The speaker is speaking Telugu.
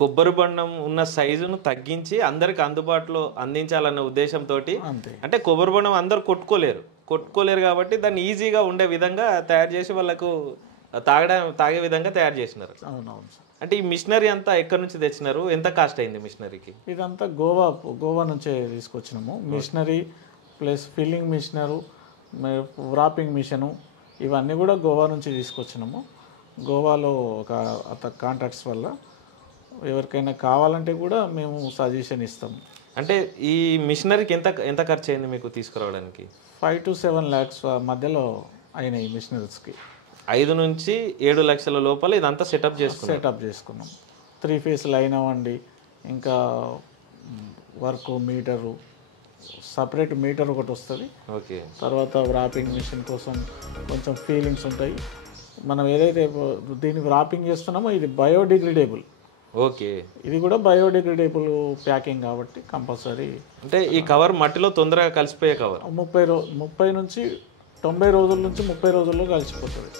కొబ్బరి బొండం ఉన్న సైజును తగ్గించి అందరికి అందుబాటులో అందించాలన్న ఉద్దేశంతో, అంతే. అంటే కొబ్బరి బొండం అందరు కొట్టుకోలేరు కాబట్టి దాన్ని ఈజీగా ఉండే విధంగా తయారు చేసి వాళ్ళకు తాగే విధంగా తయారు చేసినారు. అవునవును సార్. అంటే ఈ మిషనరీ అంతా ఎక్కడి నుంచి తెచ్చినారు, ఎంత కాస్ట్ అయింది మిషనరీకి? ఇదంతా గోవా నుంచే తీసుకొచ్చినాము. Machinery plus filling machinery, wrapping machine, ఇవన్నీ కూడా గోవా నుంచి తీసుకొచ్చినాము. గోవాలో ఒక కాంట్రాక్ట్స్ వల్ల ఎవరికైనా కావాలంటే కూడా మేము సజెషన్ ఇస్తాము. అంటే ఈ మిషనరీకి ఎంత ఖర్చు అయింది మీకు తీసుకురావడానికి? 5 to 7 lakhs మధ్యలో అయినాయి మిషనరీస్కి. 5 నుంచి 7 లక్షల లోపల ఇదంతా సెటప్ చేసుకున్నాం. 3 phase లైన్ అవ్వండి, ఇంకా వర్క్ మీటరు, సపరేట్ మీటర్ ఒకటి వస్తుంది. ఓకే. తర్వాత వ్రాపింగ్ మిషన్ కోసం కొంచెం ఫీలింగ్స్ ఉంటాయి. మనం ఏదైతే దీన్ని వ్రాపింగ్ చేస్తున్నామో ఇది బయోడిగ్రేడేబుల్. ఓకే. ఇది కూడా బయోడిగ్రేడేబుల్ ప్యాకింగ్ కాబట్టి కంపల్సరీ. అంటే ఈ కవర్ మట్టిలో తొందరగా కలిసిపోయే కవర్. 30 నుంచి 90 రోజుల నుంచి 30 రోజుల్లో కలిసిపోతుంది.